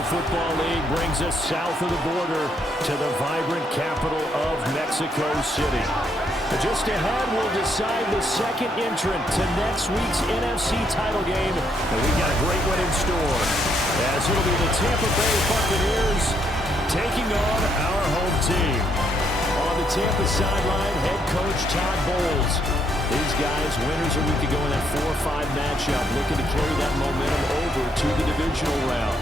National Football League brings us south of the border to the vibrant capital of Mexico City. Just ahead, we'll decide the second entrant to next week's NFC title game, and we've got a great one in store, as it'll be the Tampa Bay Buccaneers taking on our home team. On the Tampa sideline, head coach Todd Bowles. These guys, winners a week ago in that 4-5 matchup, looking to carry that momentum over to the divisional round.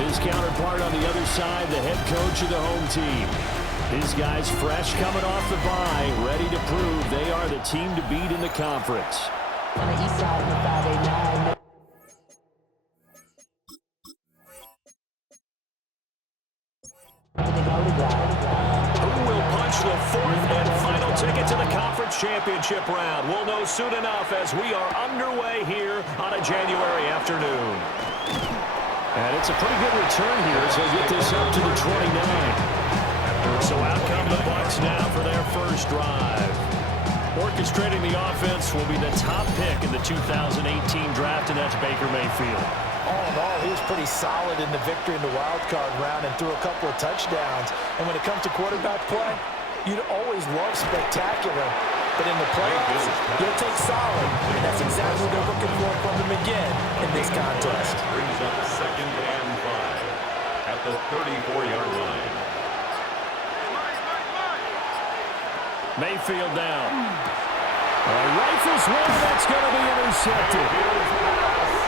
His counterpart on the other side, the head coach of the home team. These guys fresh coming off the bye, ready to prove they are the team to beat in the conference. On the east side of the 589. Who will punch the fourth and final ticket to the conference championship round? We'll know soon enough as we are underway here on a January afternoon. And it's a pretty good return here as they get this up to the 29. So out come the Bucs now for their first drive. Orchestrating the offense will be the top pick in the 2018 draft, and that's Baker Mayfield. All in all, he was pretty solid in the victory in the wild card round and threw a couple of touchdowns. And when it comes to quarterback play, you'd always love spectacular. But in the playoffs, you'll take solid. And that's exactly what they're looking for from him again in this contest. Brings up 2nd and 5 at the 34-yard line. Mayfield down. Rifles one, that's going to be intercepted.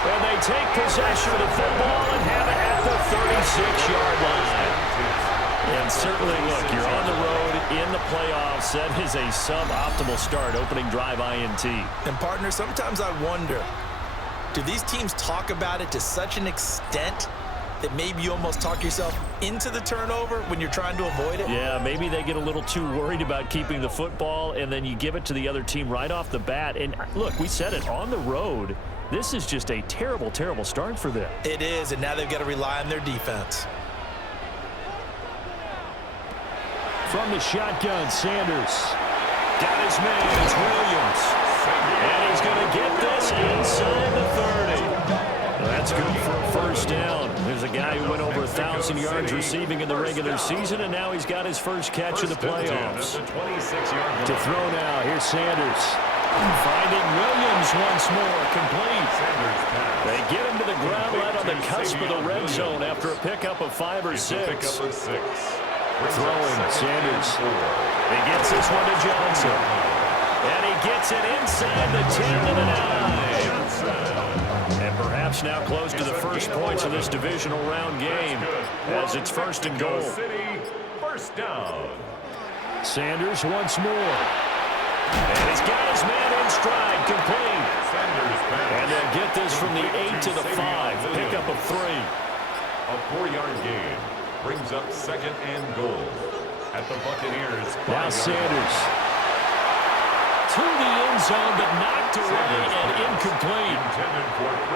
And they take possession of the football and have it at the 36-yard line. And certainly, look, you're on the road in the playoffs. That is a suboptimal start, opening drive INT. And, partner, sometimes I wonder, do these teams talk about it to such an extent that maybe you almost talk yourself into the turnover when you're trying to avoid it? Yeah, maybe they get a little too worried about keeping the football, and then you give it to the other team right off the bat. And, look, we said it, on the road, this is just a terrible, terrible start for them. It is, and now they've got to rely on their defense. From the shotgun, Sanders. Got his man, it's Williams. And he's going to get this inside the 30. That's good for a first down. There's a guy who went over 1,000 yards receiving in the regular season, and now he's got his first catch in the playoffs. To throw now, here's Sanders. Finding Williams once more, complete. They get him to the ground right on the cusp of the red zone after a pickup of 5 or 6. Throwing, Sanders. He gets this one to Johnson. And he gets it inside the 10 to the 9. And perhaps now close to the first points of this divisional round game as it's 1st and goal. First down. Sanders once more. And he's got his man in stride, complete. And they'll get this from the 8 to the 5. Pickup of 3. A 4-yard gain brings up 2nd and goal at the Buccaneers. Now Sanders to the end zone, but knocked away and incomplete.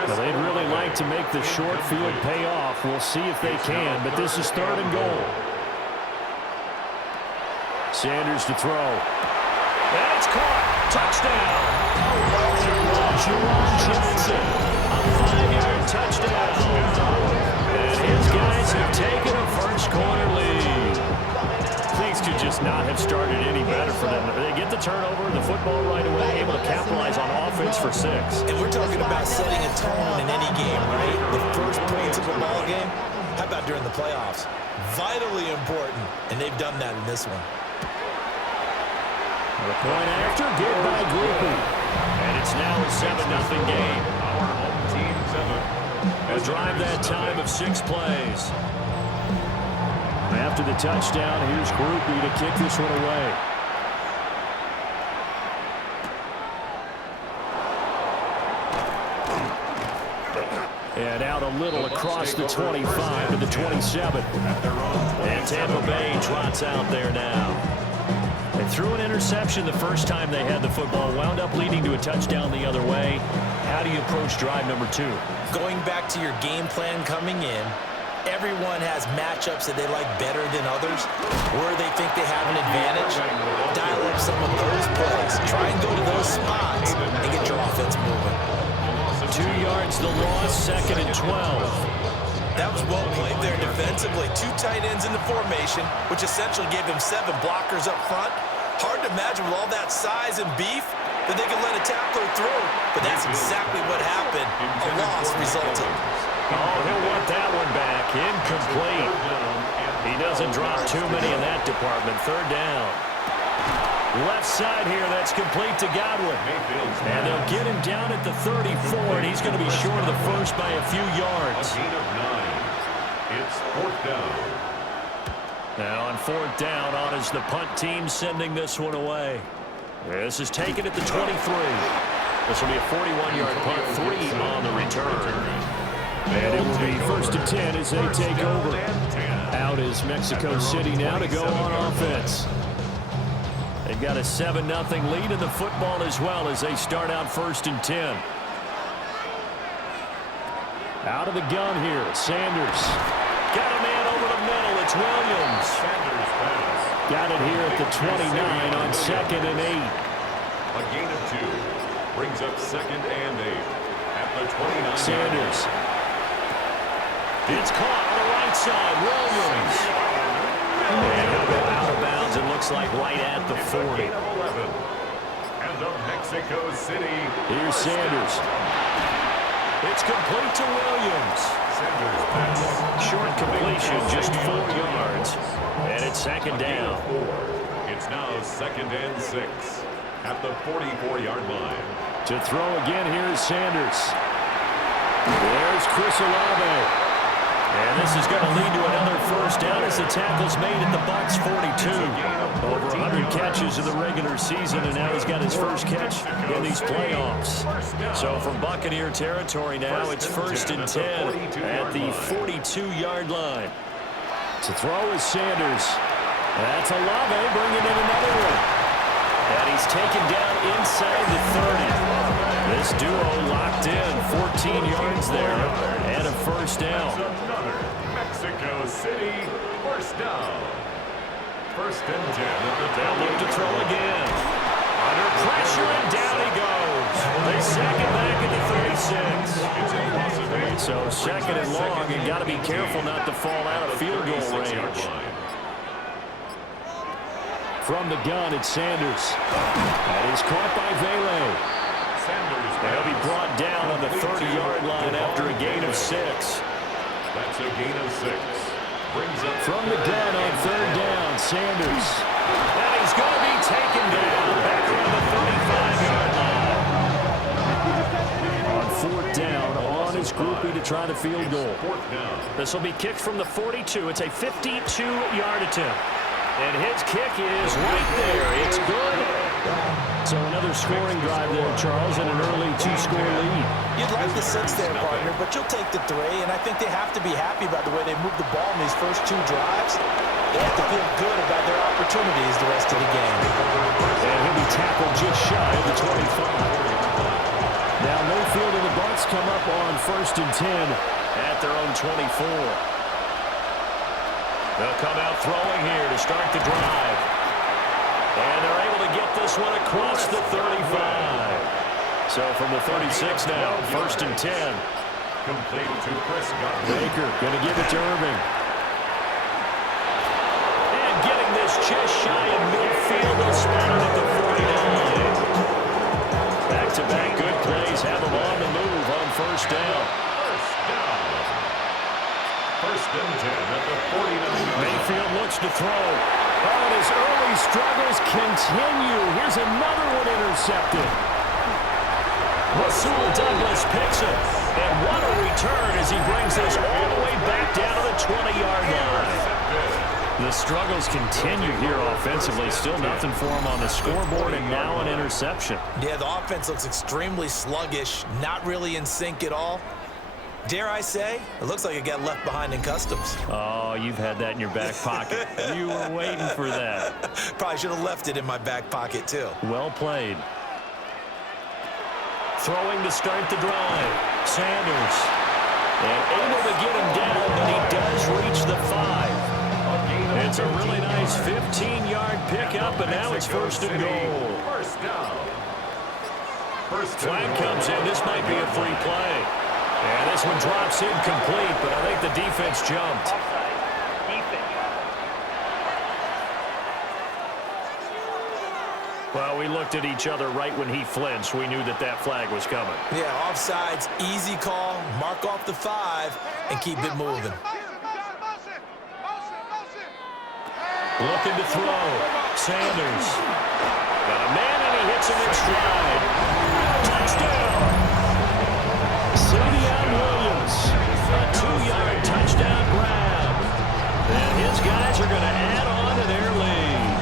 Well, they'd really like to make the short field pay off. We'll see if they can, but this is 3rd and goal. Sanders to throw. And it's caught. Touchdown. Juwan Johnson, a 5-yard touchdown. And his guys have taken a first-quarter lead. Things could just not have started any better for them. They get the turnover, the football right away, able to capitalize on offense for 6. And we're talking about setting a tone in any game, right? The first points of a ball game. How about during the playoffs? Vitally important, and they've done that in this one. The point after, good by Groupie. And it's now a 7-0 game. Our home team 7. A drive that time of 6 plays. After the touchdown, here's Groupie to kick this one away. And out a little across the 25 to the 27. And Tampa Bay trots out there now. They threw an interception the first time they had the football, wound up leading to a touchdown the other way. How do you approach drive number 2? Going back to your game plan coming in, everyone has matchups that they like better than others, where they think they have an advantage. Dial up some of those plays. Try and go to those spots and get your offense moving. 2 yards the loss, 2nd and 12. That was well played there defensively. 2 tight ends in the formation, which essentially gave him 7 blockers up front. Hard to imagine with all that size and beef that they could let a tackler through. But that's exactly what happened. A loss resulted. Oh, he'll want that one back. Incomplete. He doesn't drop too many in that department. 3rd down. Left side here, that's complete to Godwin. And they'll get him down at the 34, and he's going to be short of the first by a few yards. A gain of 9. It's 4th down. Now on 4th down, on is the punt team sending this one away. This is taken at the 23. This will be a 41-yard punt, 3 on the return. And it will be 1st and 10 as they take over. Out is Mexico City now to go on offense. They've got a 7-0 lead in the football as well as they start out 1st and 10. Out of the gun here, Sanders. Got a man over the middle, it's Williams. Sanders pass. Got it here at the 29 on 2nd and 8. A gain of 2. Brings up 2nd and 8. At the 29. Sanders. It's caught on the right side, Williams. And he'll go out of bounds, it looks like right at the 40. Gain of 11. And of Mexico City. Here's Sanders. It's complete to Williams. Sanders pass. Short completion, just 4 yards. And it's 2nd down. 4. It's now 2nd and 6. At the 44-yard line. To throw again, here's Sanders. There's Chris Olave. And this is going to lead to another 1st down as the tackle's made at the Bucs 42. Over 100 catches in the regular season, and now he's got his first catch in these playoffs. So from Buccaneer territory now, it's 1st and 10 at the 42-yard line. To throw is Sanders. That's Olave bringing in another one. And he's taken down inside the 30. This duo locked in, 14 yards there, and a 1st down. Another Mexico City 1st down. 1st and 10 at the They'll look to throw again. Under pressure, and down he goes. They sack it back at the 36. So 2nd and long, and got to be careful not to fall out of field goal range. From the gun, it's Sanders. That is caught by Vele. They'll be brought down on the 30-yard line after a gain of 6. That's a gain of 6. Brings up From the gun on 3rd down, Sanders. And he's going to be taken down back around the 35-yard line. On 4th down, on his groupie to try the field goal. 4th down. This will be kicked from the 42. It's a 52-yard attempt. And his kick is right there. It's good. So another scoring drive there, Charles, and an early 2-score lead. You'd like the 6 there, partner, but you'll take the 3, and I think they have to be happy about the way they moved the ball in these first 2 drives. They have to feel good about their opportunities the rest of the game. And he'll be tackled just shy of the 25. Now Mayfield and the Bucs come up on 1st and 10 at their own 24. They'll come out throwing here to start the drive. And they're able to get this one across the 35. So from the 36 now, 1st and 10. Complete to Chris Godwin. Baker going to give it to Irving. And getting this just shy of midfield, they'll spot it at the 49. Back-to-back good plays have them on the move on 1st down. 1st down. 1st and 10 at the 49. Mayfield looks to throw. Oh, and his early struggles continue. Here's another one intercepted. Rasul Douglas picks it. And what a return as he brings this all the way back down to the 20-yard line. The struggles continue here offensively. Still nothing for him on the scoreboard, and now an interception. Yeah, the offense looks extremely sluggish, not really in sync at all. Dare I say, it looks like it got left behind in customs. Oh, you've had that in your back pocket. You were waiting for that. Probably should have left it in my back pocket, too. Well played. Throwing to start the drive. Sanders. And able to get him down, but he does reach the 5. It's a really nice 15-yard pickup, and now it's 1st and goal. 1st down. First Flag comes in. This might be a free play. And this one drops incomplete, but I think the defense jumped. Well, we looked at each other right when he flinched. We knew that that flag was coming. Yeah, offsides, easy call. Mark off the 5 and keep it moving. Looking to throw. Sanders. Got a man, and he hits him in stride. Touchdown. Savion Williams. A 2-yard touchdown grab. And his guys are going to add on to their lead.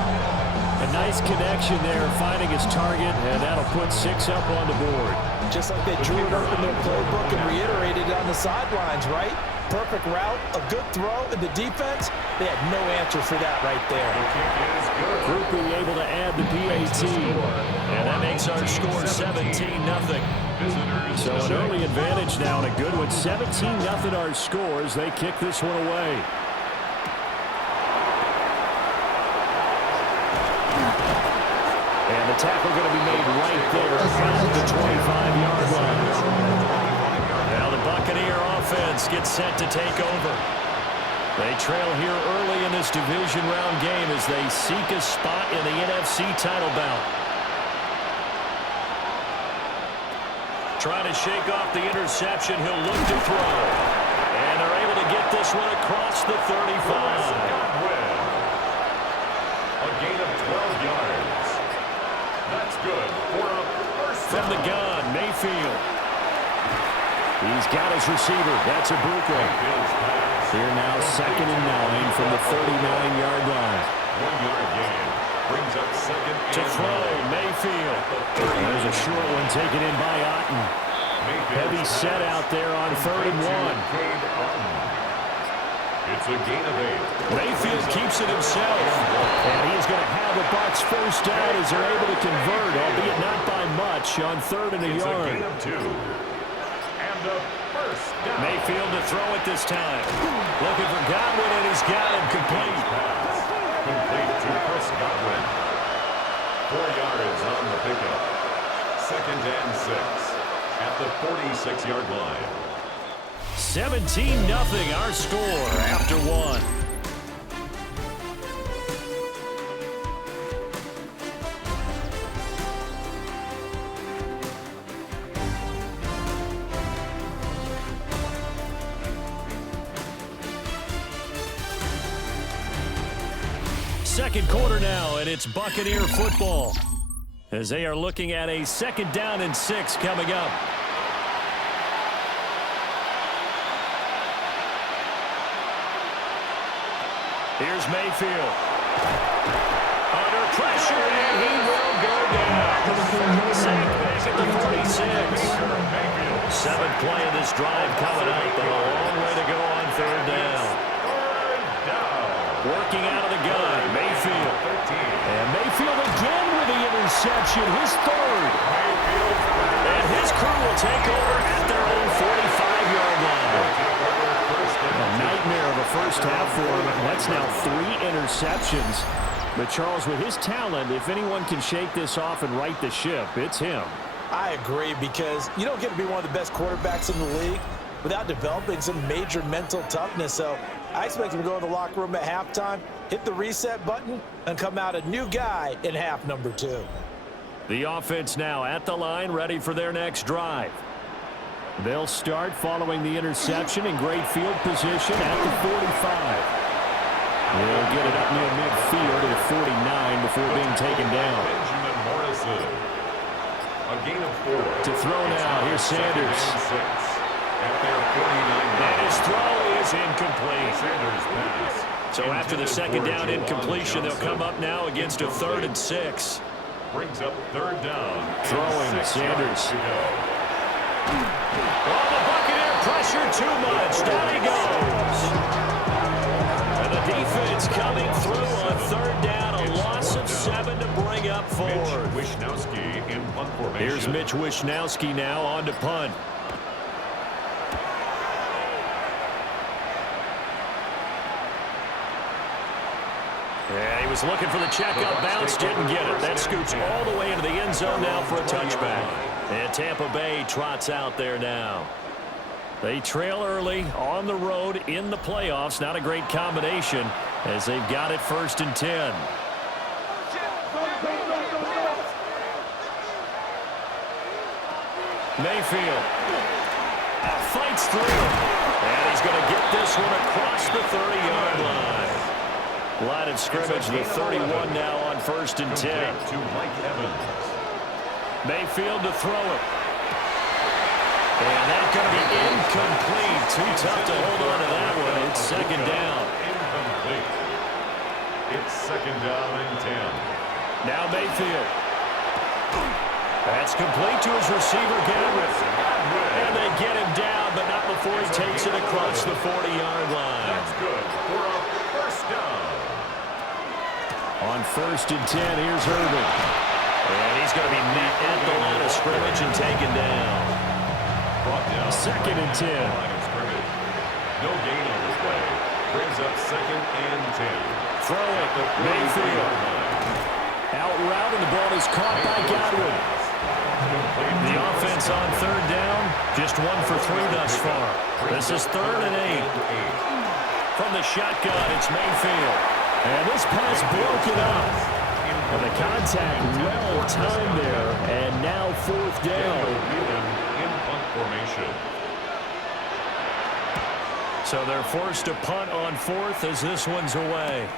A nice connection there, finding his target, and that'll put 6 up on the board. Just like they drew it up in their playbook and reiterated it on the sidelines, right? Perfect route, a good throw, and the defense, they had no answer for that right there. Group being able to add the PAT, and that makes our score 17-0. So an early advantage now, and a good one. 17-0 our scores. They kick this one away. And the tackle going to be made right there around the 25-yard line. Now the Buccaneer offense gets set to take over. They trail here early in this division round game as they seek a spot in the NFC title bout. Trying to shake off the interception. He'll look to throw. And they're able to get this one across the 35. A gain of 12 yards. That's good for a first down. From the gun, Mayfield. He's got his receiver. That's a Bruco. Here now, 2nd and 9 from the 39-yard line. 1-yard gain. Brings up 2nd To and throw, 9. Mayfield. There's a short one taken in by Otten. Heavy set out there on 3rd and 1. It's a gain of 8. Mayfield keeps it himself. And he's going to have the Bucs first down as they're able to convert, albeit not by much, on 3rd and a yard. It's a gain of 2. And a first down. Mayfield to throw it this time. Looking for Godwin, and he's got him complete. Complete to Chris Godwin. 4 yards on the pickup. 2nd and 6 at the 46-yard line. 17-0 our score after 1. Second quarter now, and it's Buccaneer football as they are looking at a 2nd down and 6 coming up. Here's Mayfield. Under pressure, and he will go down. Sacked back at the 46. 7th play of this drive coming up, but a long way to go on 3rd down. Working out of the gun, Mayfield. And Mayfield again with the interception, his 3rd. And his crew will take over at their own 45-yard line. A nightmare of a first half for him. That's now 3 interceptions. But Charles, with his talent, if anyone can shake this off and right the ship, it's him. I agree, because you don't get to be one of the best quarterbacks in the league without developing some major mental toughness. So I expect him to go in the locker room at halftime, hit the reset button, and come out a new guy in half number 2. The offense now at the line, ready for their next drive. They'll start following the interception in great field position at the 45. They'll get it up near midfield at the 49 before being taken down. Benjamin Morrison. A gain of 4. To throw now, here's Sanders. At their 49. And his throw is incomplete. Sanders pass. So after the 2nd down incompletion, they'll come up now against a 3rd and 6. Brings up 3rd down. Throwing, Sanders. Oh, the Buccaneer pressure too much. Down he goes. And the defense coming through on 3rd down. A loss of 7 to bring up 4. Mitch Wishnowsky in punt formation. Here's Mitch Wishnowsky now on to punt. And he was looking for the checkup bounce, didn't get it. That scoots all the way into the end zone now for a touchback. And Tampa Bay trots out there now. They trail early on the road in the playoffs. Not a great combination as they've got it 1st and 10. Mayfield fights through, and he's going to get this one across the 30-yard line. Line of scrimmage, the 31 now on 1st and 10. To Mike Evans. Mayfield to throw it. And that's going to be incomplete. Too tough to hold on to that one. It's 2nd down. Incomplete. It's 2nd down and 10. Now Mayfield. That's complete to his receiver, Gabbert. And they get him down, but not before he takes it across the 40-yard line. That's good for a 1st down. On 1st and 10, here's Irvin. And he's going to be met at the line of scrimmage and taken down. Brought down 2nd and 10. Line of scrimmage. No gain on the play. Brings up 2nd and 10. Throw it. Mayfield. Out route, and the ball is caught by Godwin. The offense on 3rd down. Just 1 for 3 thus far. This is 3rd and 8. From the shotgun, it's Mayfield. And this pass broken up. And the contact well timed there. And now 4th down. In punt formation. So they're forced to punt on 4th as this one's away.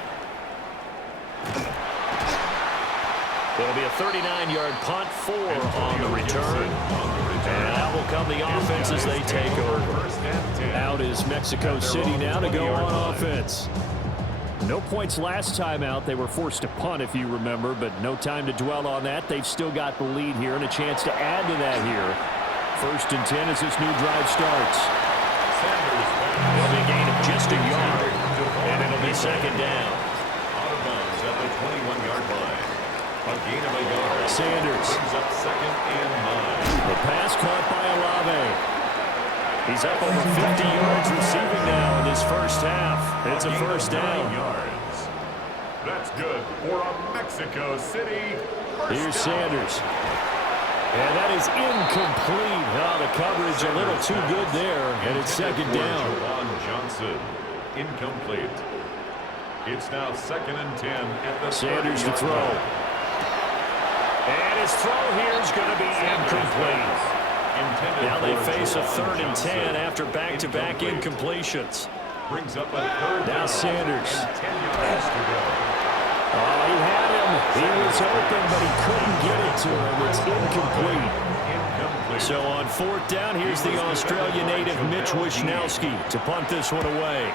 It'll be a 39-yard punt, 4 on the return. And out will come the offense as they take over. Out is Mexico City now to go on offense. No points last time out. They were forced to punt, if you remember, but no time to dwell on that. They've still got the lead here and a chance to add to that here. 1st and 10 as this new drive starts. It'll be a gain of just a yard, and it'll be 2nd down. Out of bounds at the 21-yard line. A gain of a yard. Sanders. Brings up 2nd and 9. The pass caught by Olave. He's up over 50 yards receiving now in this 1st half. It's a 1st down. Yards. That's good for a Mexico City. Here's Sanders. And that is incomplete. Oh, the coverage a little too good there, and it's 2nd down. Juwan Johnson. Incomplete. It's now 2nd and 10 at the Sanders to throw. And his throw here is going to be incomplete. Now they face a 3rd and 10 after back-to-back incompletions. Brings up a 3rd now down. Sanders. 10 yards to go. Oh, he had him. He was open, but he couldn't get it to him. It's incomplete. So on 4th down, here's the Australia native Mitch Wishnowsky to punt this one away.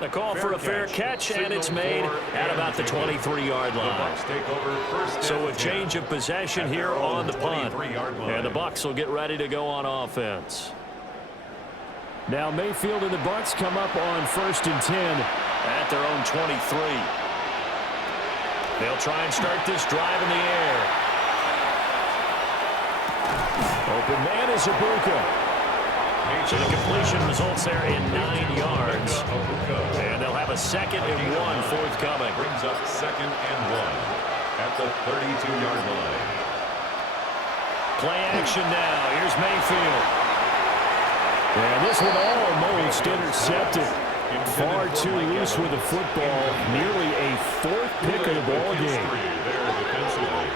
The call for a fair catch, and it's made at about the 23-yard line. So a change of possession here on the punt. And the Bucs will get ready to go on offense. Now Mayfield and the Bucs come up on 1st and 10 at their own 23. They'll try and start this drive in the air. Open man is Ibuka. So the completion results there in 9 yards. And they'll have a 2nd and 1 forthcoming. Brings up 2nd and 1 at the 32-yard line. Play action now. Here's Mayfield. And this one almost intercepted. Far too loose with the football. Nearly a 4th pick of the ball game. There defensively.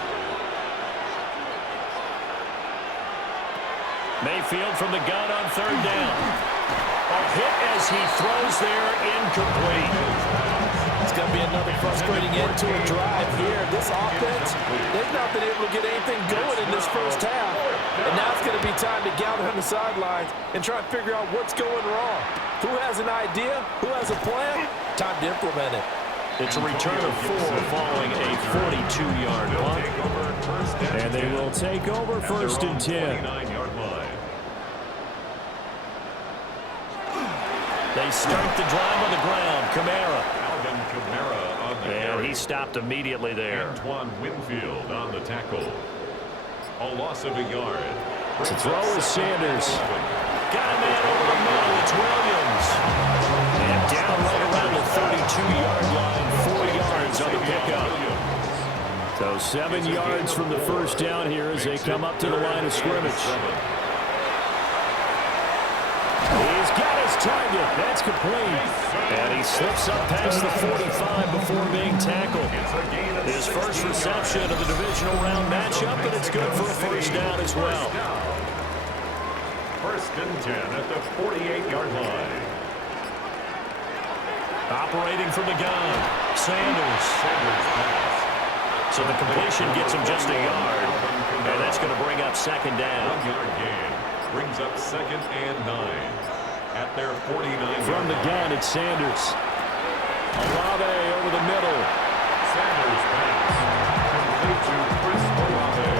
Mayfield from the gun on 3rd down. A hit as he throws there, incomplete. It's going to be another frustrating end to a drive here. This offense, they've not been able to get anything going in this 1st half. And now it's going to be time to gather on the sidelines and try and figure out what's going wrong. Who has an idea? Who has a plan? Time to implement it. It's a return of 4 following a 42-yard punt. And they will take over 1st and 10. They start the drive on the ground. Kamara. Alvin Kamara on the And carry. he stopped immediately there. Antoine Winfield on the tackle. A loss of a yard. To throw is Sanders. Got a man over the middle. It's Williams. And down right around the 32-yard line. 4 yards on the pickup. So So 7 yards from the first down here as they come up to the line of scrimmage. He's got his target. That's complete. And he slips up past the 45 before being tackled. His first reception of the divisional round matchup, and it's good for a first down as well. First and 10 at the 48-yard line. Operating from the gun, Sanders. So the completion gets him just a yard, and that's going to bring up second down. 1-yard gain brings up second and 9 at their 49. From the gun, it's Sanders. Olave over the middle. Sanders pass. Complete to Chris Olave.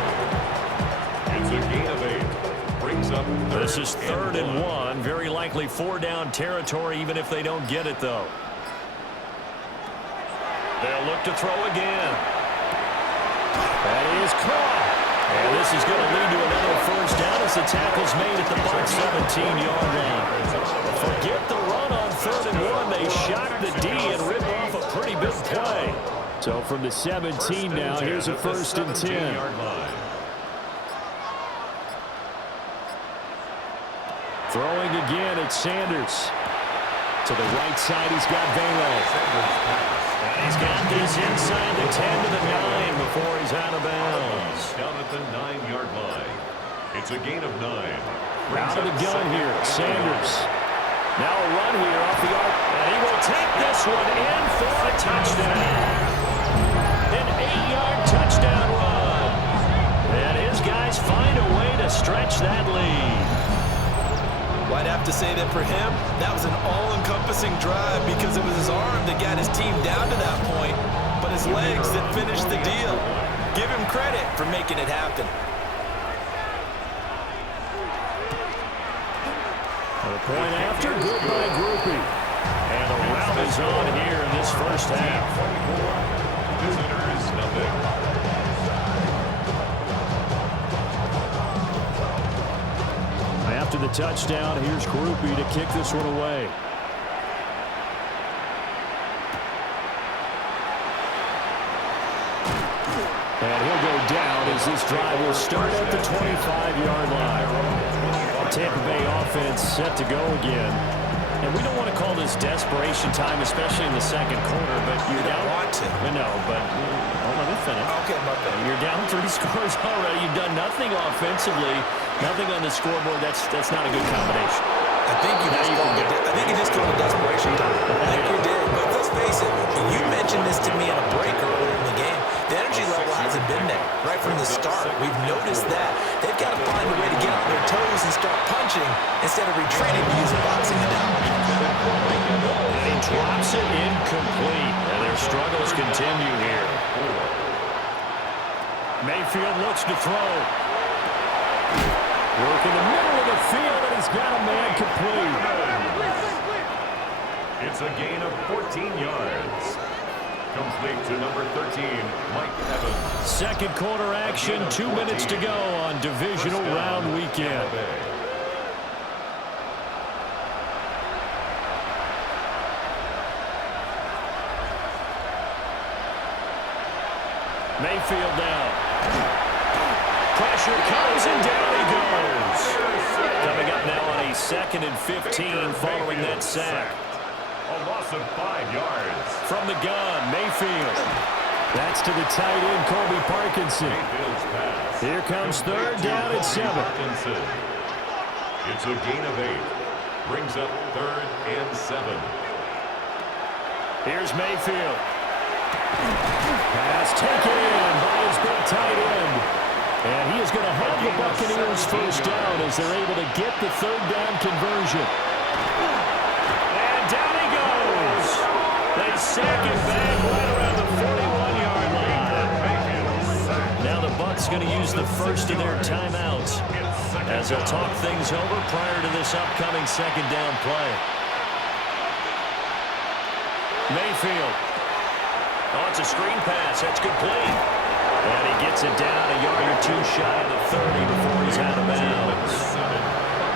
It's a gain of 8. Brings up third. This is third and 1. Very likely 4-down territory, even if they don't get it, though. They'll look to throw again. That is caught. And this is going to lead to another first down as the tackle's made at the Bucs 17-yard line. Forget the run on third and 1. They shock the D and rip off a pretty big play. So from the 17 now, here's a first and 10. Throwing again, it's Sanders. To the right side, he's got Velo. And he's got this inside the 10 to the 9 before he's out of bounds. Down at the 9-yard line. It's a gain of 9. Out of the gun here, Sanders. Now a run here off the arc. And he will take this one in for a touchdown. An 8-yard touchdown run. And his guys find a way to stretch that lead. Well, I'd have to say that for him, that was an all-encompassing drive because it was his arm that got his team down to that point, but his legs that finished the deal. Give him credit for making it happen. A point after, good by Groupie. And the rout is on here in this first half. Visitors, nothing. After the touchdown, here's Groupie to kick this one away. And he'll go down as this drive will start at the 25-yard line. The Tampa Bay offense set to go again. And we don't want to call this desperation time, especially in the second quarter, but you're down. Want to. No, but let me finish. Okay, my bad. You're down 3 scores already. You've done nothing offensively. Nothing on the scoreboard. That's not a good combination. I think you just called it desperation time. I think you did. But let's face it, you mentioned this to me in a break earlier in the game. The energy level hasn't been there right from the start. We've noticed that. They've got to find a way to get on their toes and start punching instead of retreating, to use a boxing analogy. And he drops it incomplete. And their struggles continue here. Mayfield looks to throw. Work in the middle of the field, and he's got a man complete. It's a gain of 14 yards. Complete to number 13, Mike Evans. Second quarter action, 2 minutes to go on divisional round weekend. Mayfield down. Pressure comes, and down he goes. Coming up now on a 2nd and 15 following that sack. A loss of 5 yards. From the gun, Mayfield. That's to the tight end, Colby Parkinson. Mayfield's pass. Here comes third down and 7. Parkinson. It's a gain of 8. Brings up 3rd and 7. Here's Mayfield. Pass taken in by his big tight end. And he is going to have the Buccaneers first down as they're able to get the third down conversion. And down he goes. They sack him back right around the 41-yard line. Now the Bucs going to use the first of their timeouts as they'll talk things over prior to this upcoming second down play. Mayfield. Oh, it's a screen pass. That's complete. And he gets it down a yard or 2 shy of the 30 before he's out of bounds.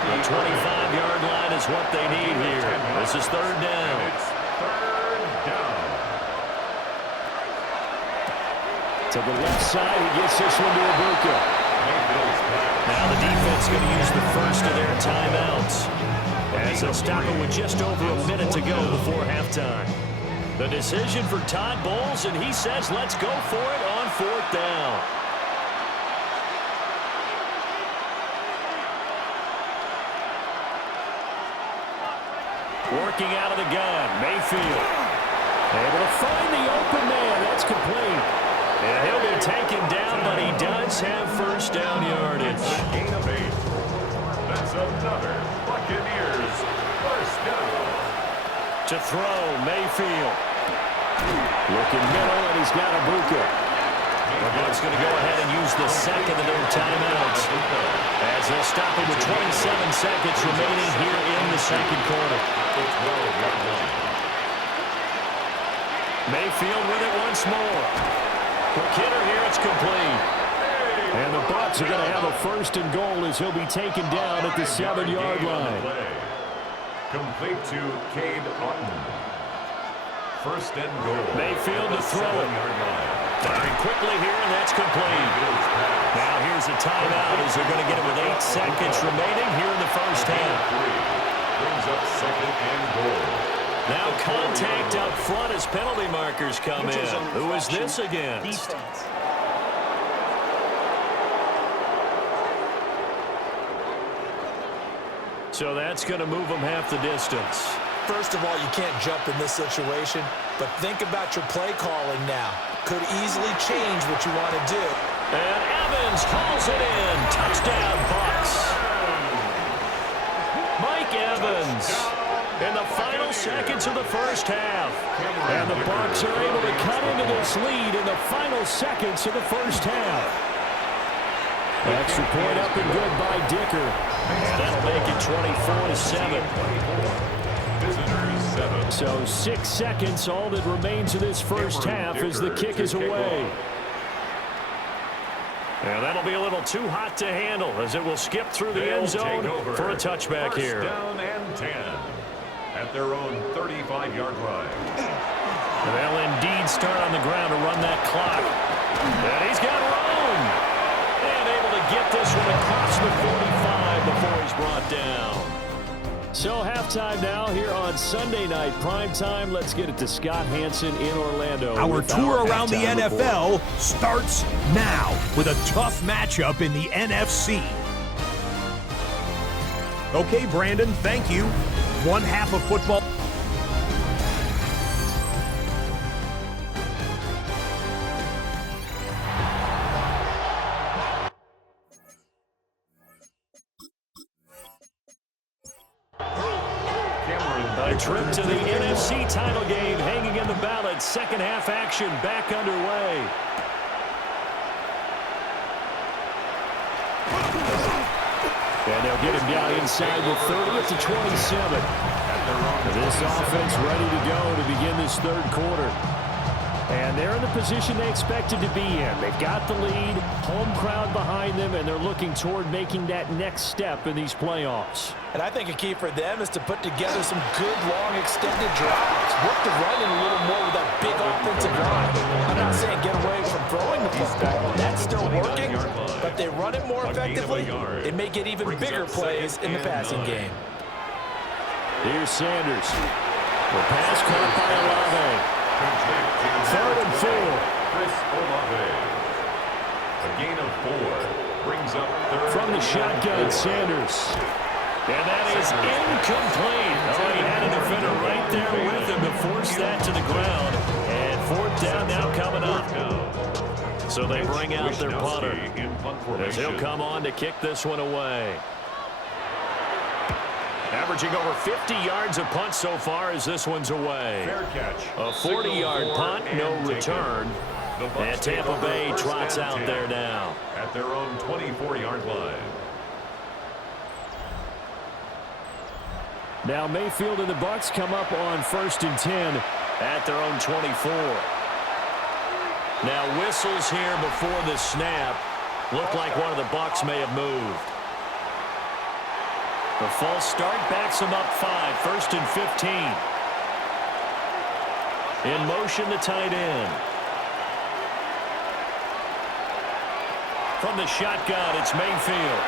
The 25-yard line is what they need here. This is third down. It's third down. To the left side, he gets this one to Ibuka. Now the defense going to use the first of their timeouts, as they'll stop it with just over a minute to go before halftime. The decision for Todd Bowles, and he says let's go for it on 4th down. Working out of the gun, Mayfield. Able to find the open man. That's complete. And he'll be taken down, but he does have first down yardage. Gain of 8. That's another Buccaneers first down. To throw, Mayfield. Looking middle, and he's got Ibuka. The Bucs going to go ahead and use the second of their timeouts, as they'll stop it with 27 seconds remaining here in the second quarter. Mayfield with it once more. Quick hitter here, it's complete. And the Bucs are going to have a first and goal as he'll be taken down at the 7-yard line. Complete to Cade Otton. First and goal. Mayfield to throw it. Firing quickly here, and that's complete. Now here's a timeout as they're going to get it with 8 seconds remaining here in the first half. Brings up second and goal. Now contact up front as penalty markers come in. Who is this against? So that's going to move them half the distance. First of all, you can't jump in this situation, but think about your play calling now. Could easily change what you want to do. And Evans hauls it in. Touchdown, Bucs. Mike Evans in the final seconds of the first half. And the Bucs are able to cut into this lead in the final seconds of the first half. Extra point up and good by Dicker. That'll make it 24-7. Visitors 7. So 6 seconds, all that remains of this first half as the kick is away. And that'll be a little too hot to handle as it will skip through the end zone for a touchback here. First down and 10 at their own 35-yard line. And they'll indeed start on the ground to run that clock. And he's got room. And able to get this one across the 45 before he's brought down. So halftime now here on Sunday night primetime. Let's get it to Scott Hansen in Orlando. Our tour around the NFL starts now with a tough matchup in the NFC. Okay, Brandon, thank you. One half of football. A trip to the NFC title game hanging in the balance. Second half action back underway. And they'll get him down inside with 30 to 27. This offense ready to go to begin this third quarter. And they're in the position they expected to be in. They've got the lead, home crowd behind them, and they're looking toward making that next step in these playoffs. And I think a key for them is to put together some good, long, extended drives. Work the running a little more with that big offensive line. I'm not saying get away from throwing the football. That's still working, but they run it more effectively. It may get even bigger plays in the passing game. Here's Sanders. The pass caught by Olave. Third and 4. Chris Olave. A gain of 4 brings up third. From the shotgun, Sanders. And that is incomplete. Oh, he had a defender right there with him to force that to the ground. And fourth down now coming up. So they bring out their punter as he'll come on to kick this one away. Averaging over 50 yards a punt so far as this one's away. Fair catch. A 40-yard punt, no return. And Tampa Bay trots out there now. At their own 24-yard line. Now Mayfield and the Bucs come up on 1st and 10 at their own 24. Now whistles here before the snap. Looked like one of the Bucs may have moved. The false start backs them up 5. 1st and 15. In motion, the tight end. From the shotgun, it's Mayfield.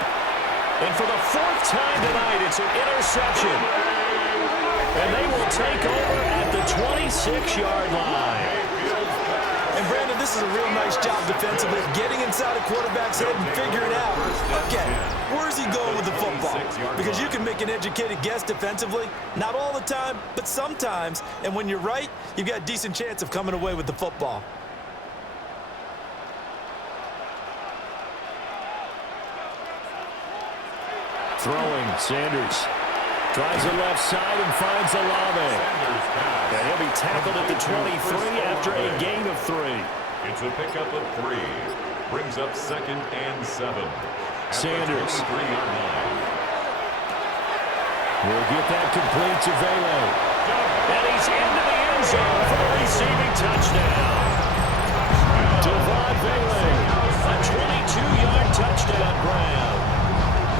And for the fourth time tonight, it's an interception. And they will take over at the 26-yard line. And, Brandon, this is a real nice job defensively, getting inside a quarterback's head and figuring out, okay, where's he going with the football? Because you can make an educated guess defensively, not all the time, but sometimes. And when you're right, you've got a decent chance of coming away with the football. Throwing, Sanders drives the left side and finds Olave. And he'll be tackled at the 23 after a gain of 3. It's a pickup of 3. Brings up 2nd and 7. Sanders. 23-yard line. We'll get that complete to Vele. And he's into the end zone for a receiving touchdown. Devon Vele. A 22-yard touchdown grab.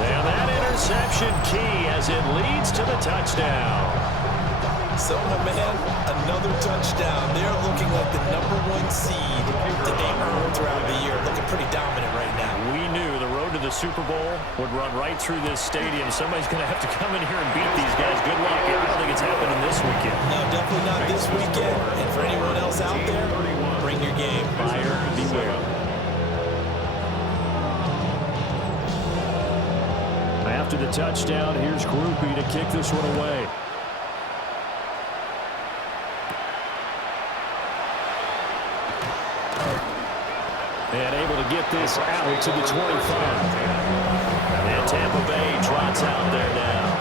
And that interception key as it leads to the touchdown. So, my man, another touchdown. They're looking like the #1 seed that they earned throughout the year. Looking pretty dominant right now. We knew the road to the Super Bowl would run right through this stadium. Somebody's going to have to come in here and beat these guys. Good luck. I don't think it's happening this weekend. No, definitely not this weekend. And for anyone else out there, bring your game. Buyer beware. After the touchdown, here's Groupie to kick this one away. And able to get this out to the 25. And Tampa Bay trots out there now.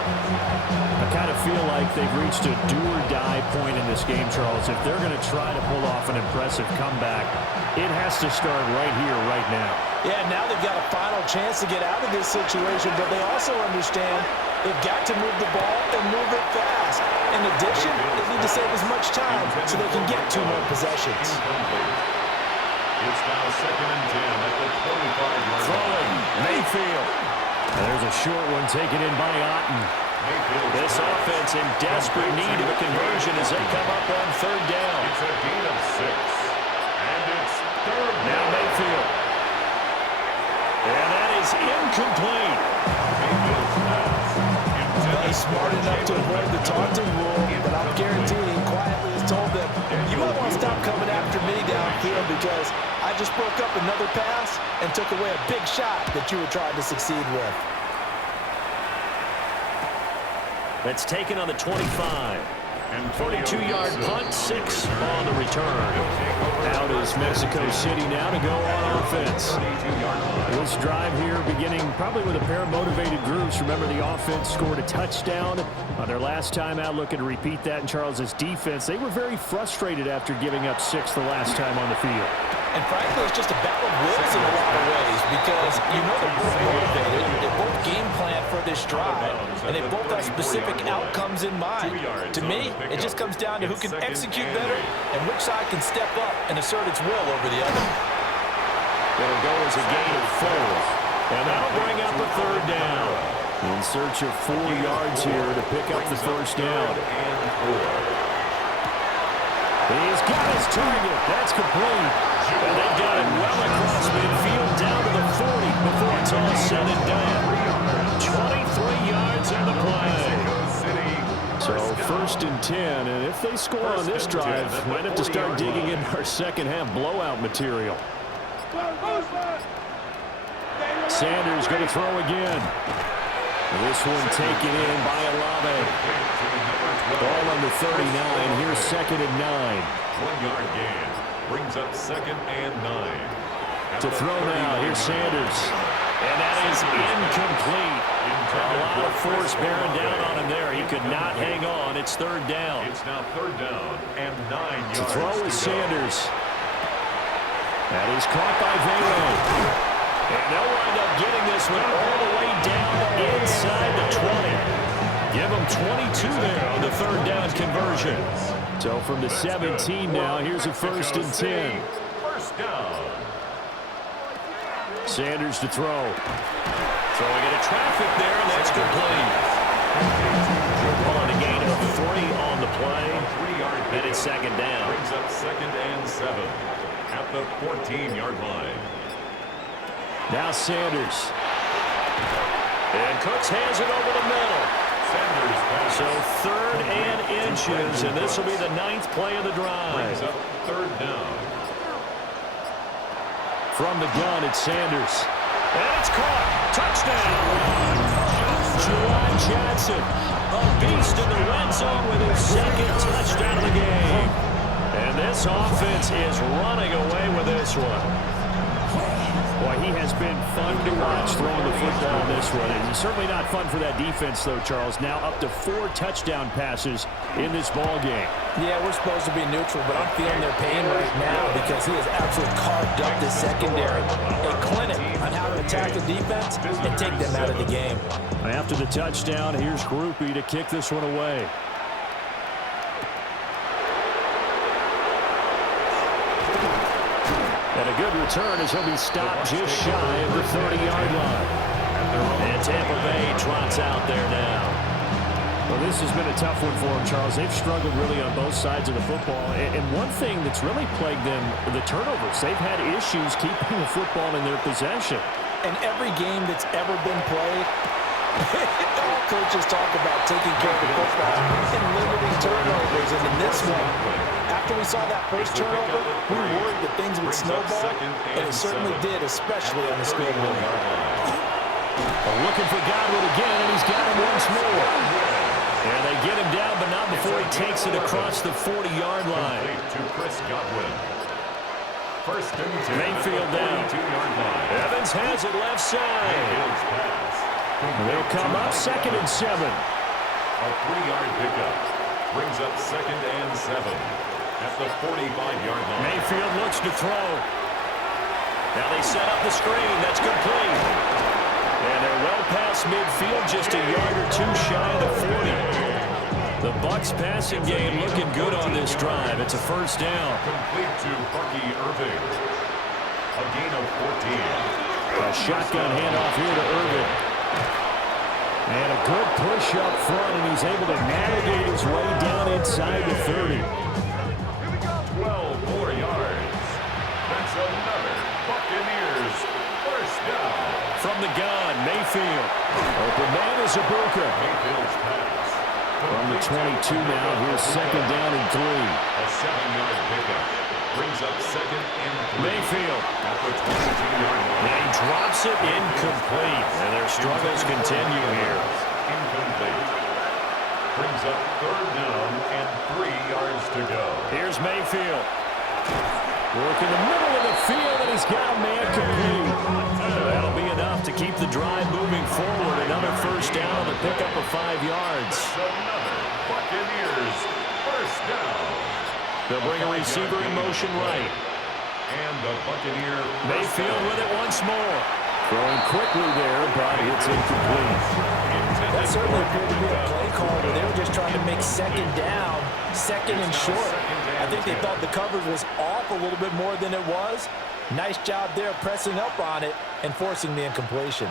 I kind of feel like they've reached a do-or-die point in this game, Charles. If they're going to try to pull off an impressive comeback, it has to start right here, right now. Yeah, now they've got a final chance to get out of this situation, but they also understand they've got to move the ball and move it fast. In addition, they need to save as much time so they can get 2 more possessions. It's now 2nd and 10 at the 25-yard Throwing, line. Mayfield. And there's a short one taken in by Otten. This offense in desperate need of a conversion as they come up on 3rd down. It's a gain of 6. And it's 3rd Now down. Mayfield. And that is incomplete. He's smart enough to avoid the taunting rule, but I'm guaranteeing he quietly has told them, you might want to stop coming after me downfield because I just broke up another pass and took away a big shot that you were trying to succeed with. That's taken on the 25. 42-yard punt, 6 on the return. Out is Mexico City now to go on offense. This drive here beginning probably with a pair of motivated groups. Remember, the offense scored a touchdown on their last time out. Looking to repeat that in Charles's defense. They were very frustrated after giving up 6 the last time on the field. And frankly, it's just a battle of wills in a lot of ways because you know they're both motivated, they both game plan for this drive, and they both have specific outcomes in mind. To me, it just comes down to who can execute better and which side can step up and assert its will over the other. It'll go as a gain of 4. And that'll bring up a 3rd down. In search of 4 yards here to pick up the first down. He's got his target. That's complete. And they've got it well across midfield down to the 40 before it's all said and done. 23 yards in the play. So 1st and 10, and if they score on this drive, might have to start digging into our second half blowout material. Sanders going to throw again. This one taken in by Olave. Ball on the 39. Here's 2nd and 9. 1-yard gain. Brings up 2nd and 9. To throw now. Here's Sanders. And that is incomplete. A lot of force bearing down on him there. He could not hang on. It's 3rd down. It's now 3rd down and 9 yards. To throw is Sanders. That is caught by Vele. And they'll wind up getting this one all the way down inside the 20. Give them 22 there on the 3rd down conversion. So from the 17 now, here's a 1st and 10. First down. Sanders to throw. Throwing into traffic there, and that's complete. On a gain of 3 on the play. 3-yard And it's 2nd down. Brings up 2nd and 7 at the 14-yard line. Now Sanders. And Cooks hands it over the middle. So 3rd and inches, and this will be the 9th play of the drive. Brings up 3rd down. From the gun, it's Sanders. And it's caught. Touchdown. Juwan Johnson, a beast in the red zone with his 2nd touchdown of the game. And this offense is running away with this one. Boy, he has been fun to watch throwing the football in this one. And certainly not fun for that defense, though, Charles. Now up to 4 touchdown passes in this ball game. Yeah, we're supposed to be neutral, but I'm feeling their pain right now because he has absolutely carved up the secondary. A clinic on how to attack the defense and take them out of the game. After the touchdown, here's Groupie to kick this one away. And a good return as he'll be stopped just shy of the 30-yard line. And Tampa Bay trots out there now. Well, this has been a tough one for them, Charles. They've struggled really on both sides of the football. And one thing that's really plagued them, the turnovers. They've had issues keeping the football in their possession. In every game that's ever been played, all coaches talk about taking care of the football and limiting turnovers. And in this one, after we saw that first turnover, we were worried that things would snowball, and it certainly did, especially on the scoreboard. Looking for Godwin again, and he's got him once more. And they get him down, but not before he takes it across the 40-yard line. To Chris Godwin. 1st and 10. Mayfield down. Evans has it left side. They'll come up 2nd and 7. A 3-yard pickup. Brings up 2nd and 7 at the 45-yard line. Mayfield looks to throw. Now they set up the screen. That's complete. And they're well past midfield, just a yard or 2 shy of the 40. The Bucs passing game looking good on this drive. It's a 1st down. Complete to Bucky Irving. A gain of 14. A shotgun handoff here to Irving. And a good push up front, and he's able to navigate his way down inside the 30. 12 more yards. That's another Buccaneers 1st down. From the gun, Mayfield. Open man is Ibuka. Mayfield's pass. From the 22 now, here's 2nd down and 3. A 7-yard pickup. Brings up 2nd and 3. Mayfield. At the 22-yard line. And he drops it incomplete. And their struggles continue here. Incomplete. Brings up 3rd down and 3 yards to go. Here's Mayfield. Work in the middle of the field, and he's got a man complete. That'll be enough to keep the drive moving forward. Another 1st down to pick up a 5 yards. Another Buccaneers 1st down. They'll bring a receiver in motion right. And the Buccaneer Mayfield with it once more. Throwing quickly there, but it's incomplete. That certainly appeared to be a play call where they were just trying to make 2nd down, 2nd and short. I think they thought the coverage was off a little bit more than it was. Nice job there pressing up on it and forcing the incompletion.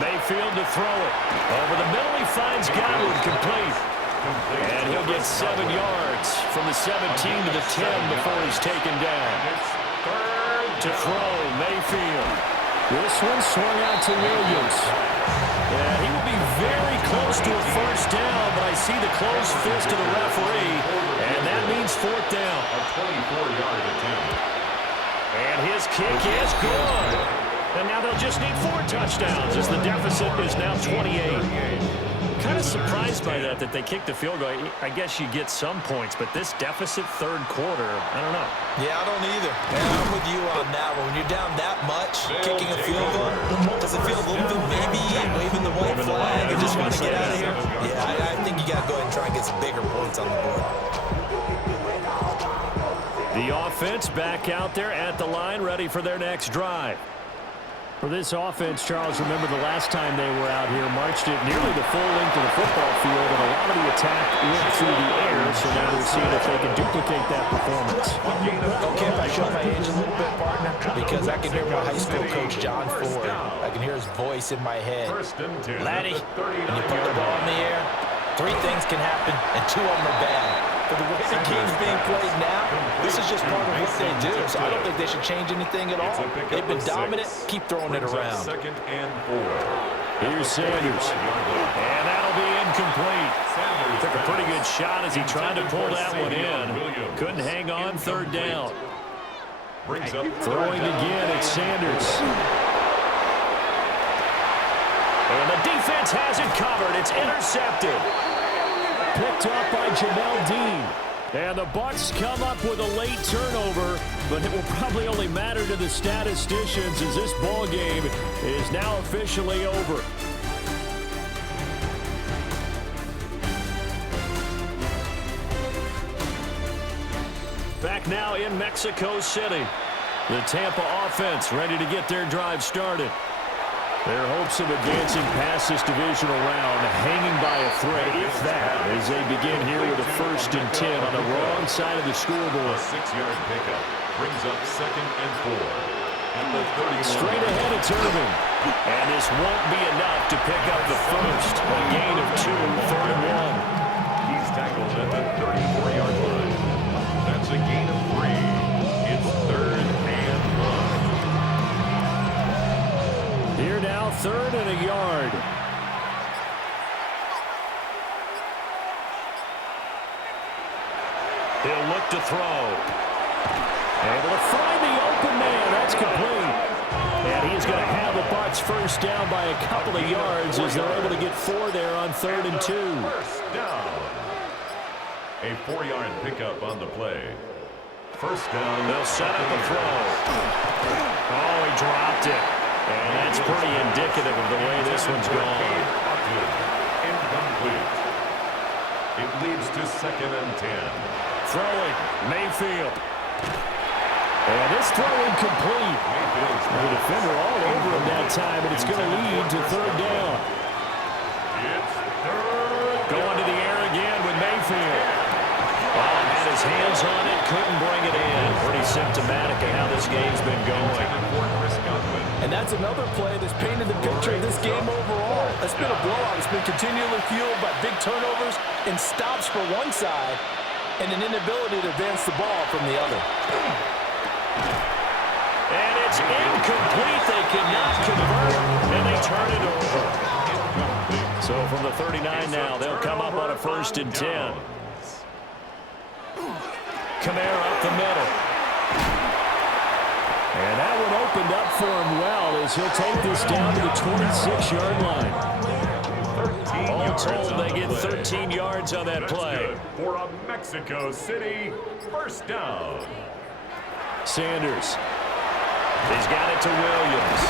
Mayfield to throw it. Over the middle, he finds Godwin complete. And he'll get 7 yards from the 17 to the 10 before he's taken down. To throw, Mayfield. This one swung out to Williams. Yeah, he will be very close to a 1st down, but I see the closed fist of the referee, and that means 4th down. A 24-yard attempt. And his kick is good. And now they'll just need 4 touchdowns as the deficit is now 28. Kind of surprised by that they kicked the field goal. I guess you get some points, but this deficit 3rd quarter, I don't know. Yeah, I don't either. And I'm with you on that one. When you're down that much, kicking a field goal, does it feel a little bit maybe waving the white flag and just want to get out of here? Yeah, I think you got to go ahead and try and get some bigger points on the board. The offense back out there at the line, ready for their next drive. For this offense, Charles, remember the last time they were out here, marched it nearly the full length of the football field, and a lot of the attack went through the air, so now we're seeing if they can duplicate that performance. Okay, if I show my age a little bit, partner, because I can hear my high school coach, John Ford. I can hear his voice in my head. Laddie, when you put the ball in the air, 3 things can happen, and 2 of them are bad. But the way the game's being played now, this is just part of what they do. So I don't think they should change anything at all. They've been dominant. Keep throwing it around. Second and 4. Here's Sanders. And that'll be incomplete. Took a pretty good shot as he tried to pull that one in. Couldn't hang on third down. Throwing again, it's Sanders. And the defense has it covered. It's intercepted. Picked up by Jamel Dean. And the Bucs come up with a late turnover, but it will probably only matter to the statisticians as this ball game is now officially over. Back now in Mexico City. The Tampa offense ready to get their drive started. Their hopes of advancing past this divisional round hanging by a thread, if that, as they begin here with a 1st and 10 on the wrong side of the scoreboard. A 6-yard pickup brings up 2nd and 4. At the 31. Straight ahead, it's Irvin. And this won't be enough to pick up the first. A gain of 2, 3rd and 1. He's tackled at the 34-yard line. That's a gain of 3. It's 3rd and 1. Here now, 3rd and a yard. He'll look to throw. Able to find the open man. That's complete. And he's going to have the Bucs first down by a couple of yards as they're able to get 4 there on 3rd and 2. First down. A 4-yard pickup on the play. First down. They'll set up a throw. Oh, he dropped it. And that's pretty indicative of the way this one's gone. Incomplete. It leads to 2nd and 10. Throwing. Mayfield. And this throw incomplete. The defender all over him that time, and it's going to lead to 3rd down. It's 3rd. Going to the air again with Mayfield. Oh, had his hands on it, couldn't bring it in. Pretty symptomatic of how this game's been going. And that's another play that's painted the picture of this game overall. It's been a blowout. It's been continually fueled by big turnovers and stops for one side and an inability to advance the ball from the other. And it's incomplete. They cannot convert, and they turn it over. So from the 39 now, they'll come up on a 1st and 10. Kamara up the middle. And that one opened up for him well as he'll take this down to the 26-yard line. All told, they get 13 yards on that play. For a Mexico City first down. Sanders. He's got it to Williams.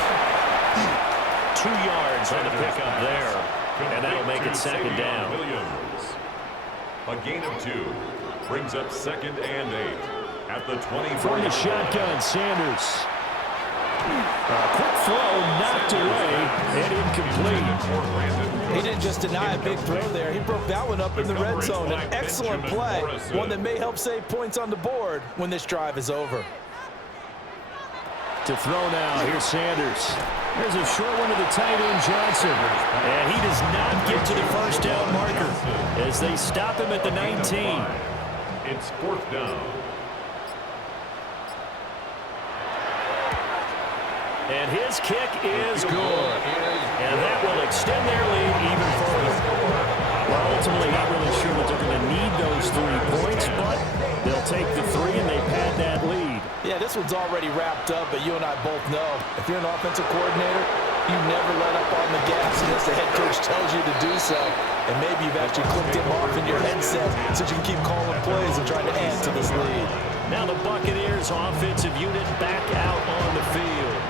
2 yards on the pickup there. And that'll make it 2nd down. Williams. A gain of 2. Brings up 2nd and 8. At the 24. From the shotgun, Sanders. A quick throw knocked away and incomplete. He didn't just deny a big throw there. He broke that one up in the red zone. An excellent play. One that may help save points on the board when this drive is over. To throw now, here's Sanders. There's a short one to the tight end, Johnson. And he does not get to the first down marker as they stop him at the 19. It's 4th down. And his kick is good. And that will extend their lead even further. Well, ultimately, not really sure that they're going to need those 3 points, but they'll take the 3 and they pad that lead. Yeah, this one's already wrapped up, but you and I both know if you're an offensive coordinator, you never let up on the gas unless the head coach tells you to do so. And maybe you've actually clicked him off in your headset so you can keep calling plays and trying to add to this lead. Now the Buccaneers offensive unit back out on the field.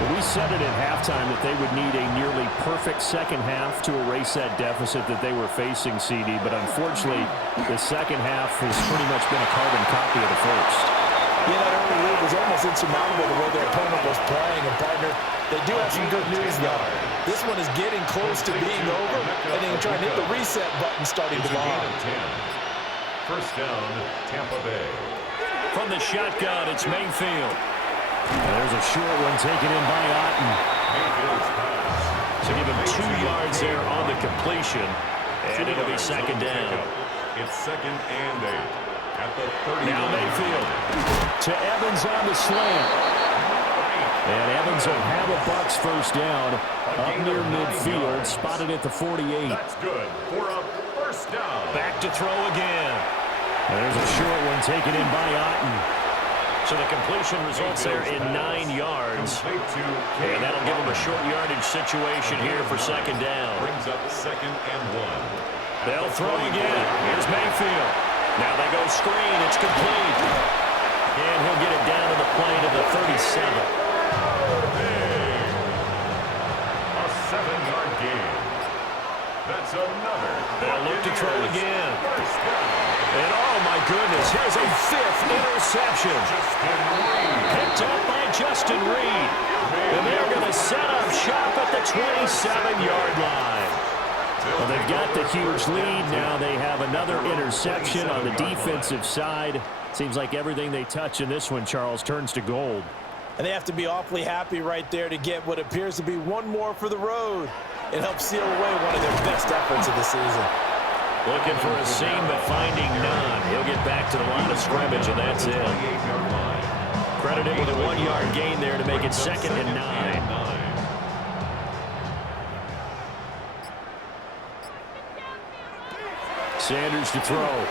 Well, we said it at halftime that they would need a nearly perfect second half to erase that deficit that they were facing, CD. But unfortunately, the second half has pretty much been a carbon copy of the first. Yeah, that early lead was almost insurmountable the way their opponent was playing. And, partner, they do have some good news, though. This one is getting close to being over, and they can try and hit the reset button starting tomorrow. First down, Tampa Bay. From the shotgun, it's Mayfield. And there's a short one taken in by Otten. So give him 2 yards there on the completion, and it'll be 2nd down. It's 2nd and 8 at the 31. Now Mayfield to Evans on the slant. And Evans will have a Bucs first down up near midfield, spotted at the 48. That's good for a first down. Back to throw again. And there's a short one taken in by Otten. So the completion results there in 9 yards. And that'll give him a short yardage situation here for 2nd down. Brings up 2nd and 1. They'll throw again. Here's Mayfield. Now they go screen. It's complete. And he'll get it down to the plane of the 37. A 7-yard gain. That's another. They'll look to throw again. First down. And oh my goodness, here's a 5th interception. Picked up by Justin Reed. And they're going to set up shop at the 27-yard line. Well, they've got the huge lead. Now they have another interception on the defensive side. Seems like everything they touch in this one, Charles, turns to gold. And they have to be awfully happy right there to get what appears to be one more for the road. It helps seal away one of their best efforts of the season. Looking for a seam, but finding none. He'll get back to the line of scrimmage, and that's it. Credited with a 1-yard gain there to make it 2nd and 9. Sanders to throw.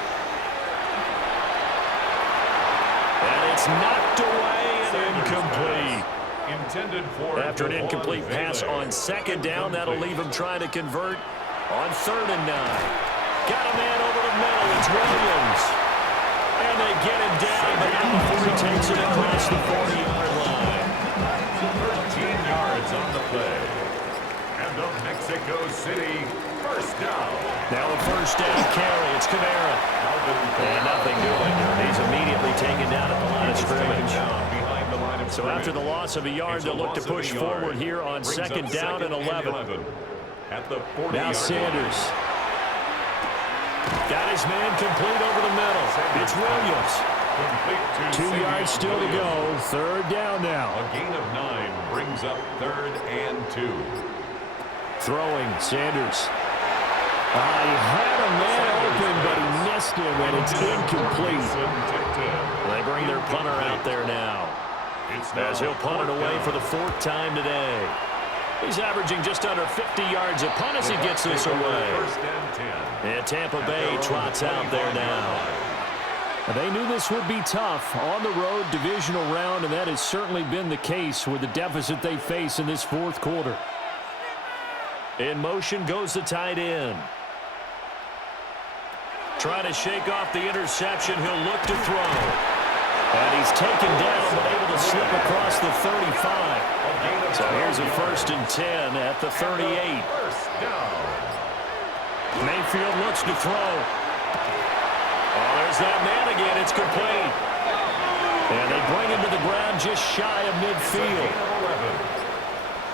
And it's knocked away and incomplete. Intended for After an incomplete pass on 2nd down, that'll leave him trying to convert on 3rd and 9. Got a man over the middle. It's Williams. And they get him down, but not before he takes it across the 40-yard line. 13 yards on the play. And the Mexico City first down. Now a first down carry. It's Kamara. And nothing doing. He's immediately taken down at the line of scrimmage. So after the loss of a yard, they'll look to push forward here on 2nd down and 11. At the 40-yard Now Sanders. Got his man complete over the middle. It's Williams. 2 yards still to go. 3rd down now. A gain of 9 brings up 3rd and 2. Throwing, Sanders. He had a man open, but he missed him, and it's incomplete. They bring their punter out there now, as he'll punt it away for the 4th time today. He's averaging just under 50 yards a punt as he gets this away. And Tampa Bay trots out there now. They knew this would be tough on the road, divisional round, and that has certainly been the case with the deficit they face in this 4th quarter. In motion goes the tight end. Trying to shake off the interception. He'll look to throw. And he's taken down, but able to slip across the 35. So here's a 1st and 10 at the 38. Mayfield looks to throw. Oh, there's that man again. It's complete. And they bring him to the ground just shy of midfield.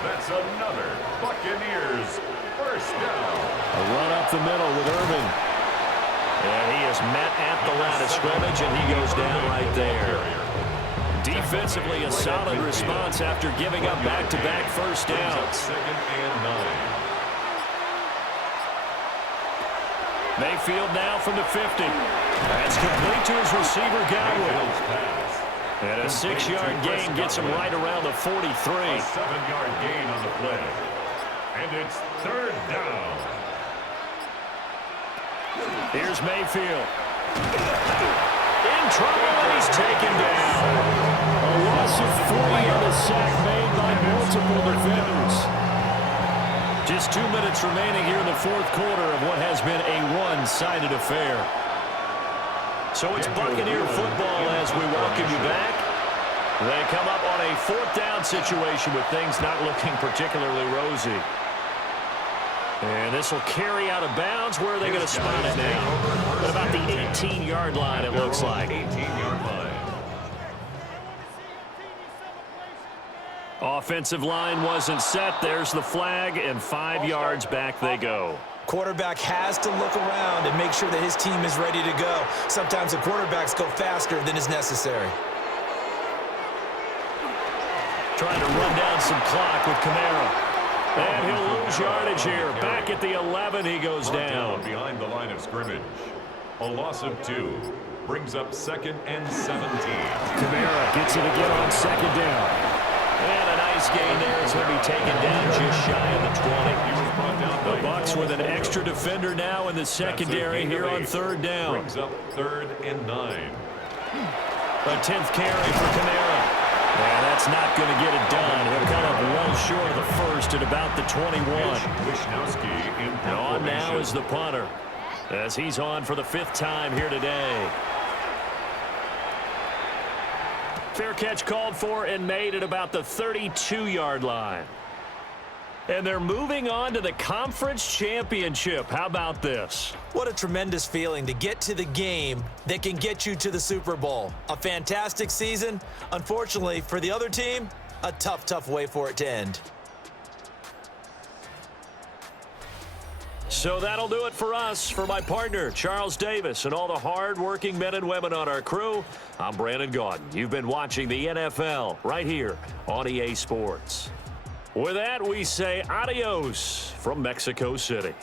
That's another Buccaneers first down. A run up the middle with Irvin. And he is met at the line of scrimmage, and he goes down right there. Defensively, a solid response after giving up back-to-back first downs. 2nd and 9. Mayfield now from the 50. That's complete to his receiver, Godwin. And a 6-yard gain gets him right around the 43. A 7-yard gain on the play. And it's 3rd down. Here's Mayfield. In trouble, and he's taken down. A loss of 40 on the sack made by multiple defenders. Just 2 minutes remaining here in the 4th quarter of what has been a one-sided affair. So it's Buccaneer football as we welcome you back. They come up on a 4th down situation with things not looking particularly rosy. And this will carry out of bounds. Where are they going to spot it now? At about the 18-yard line, it looks like. 18-yard line. Offensive line wasn't set. There's the flag, and 5 yards back they go. Quarterback has to look around and make sure that his team is ready to go. Sometimes the quarterbacks go faster than is necessary. Trying to run down some clock with Kamara. And he'll lose yardage here. Back at the 11, he goes down. Behind the line of scrimmage. A loss of 2 brings up 2nd and 17. Kamara gets it again on 2nd down. And a nice gain there. It's going to be taken down just shy of the 20. He was brought down by The Bucs with an extra defender now in the secondary here on 3rd down. Brings up 3rd and 9. A 10th carry for Kamara. And that's not going to get it done. He'll come up well short of the first at about the 21. Wisnowski in And on now is the punter, as he's on for the 5th time here today. Fair catch called for and made at about the 32-yard line. And they're moving on to the conference championship. How about this? What a tremendous feeling to get to the game that can get you to the Super Bowl. A fantastic season. Unfortunately, for the other team, a tough way for it to end. So that'll do it for us. For my partner, Charles Davis, and all the hard-working men and women on our crew, I'm Brandon Gaudin. You've been watching the NFL right here on EA Sports. With that, we say adios from Mexico City.